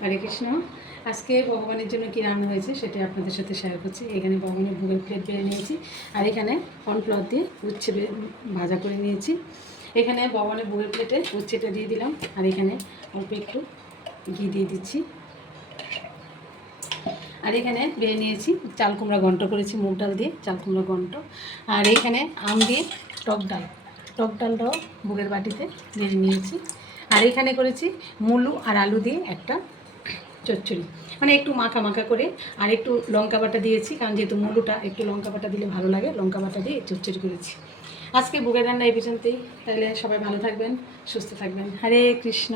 হরে কৃষ্ণ। আজকে ভগবানের জন্য কী রান্না হয়েছে সেটা আপনাদের সাথে শেয়ার করছি। এখানে ভগবানের ভোগের প্লেট বেড়ে নিয়েছি, আর এখানে কর্নফ্লাওয়ার দিয়ে উচ্ছে ভাজা করে নিয়েছি। এখানে ভগবানের ভোগের প্লেটে উচ্ছেটা দিয়ে দিলাম, আর এখানে অল্প একটু ঘি দিয়ে দিচ্ছি। আর এখানে বেড়ে নিয়েছি চাল কুমড়া ঘন্ট করেছি, মুগ ডাল দিয়ে চাল কুমড়া ঘন্ট। আর এখানে আম দিয়ে টক ডালটাও ভোগের বাটিতে বেড়ে নিয়েছি। আর এখানে করেছি মুলো আর আলু দিয়ে একটা চচ্চড়ি, মানে একটু মাখা মাখা করে, আর একটু লঙ্কা বাটা দিয়েছি, কারণ যেহেতু মুলোটা একটু লঙ্কা বাটা দিলে ভালো লাগে, লঙ্কা বাটা দিয়ে চচ্চড়ি করেছি। আজকে ভোগের রান্না এই পর্যন্তই। তাহলে সবাই ভালো থাকবেন, সুস্থ থাকবেন। হরে কৃষ্ণ।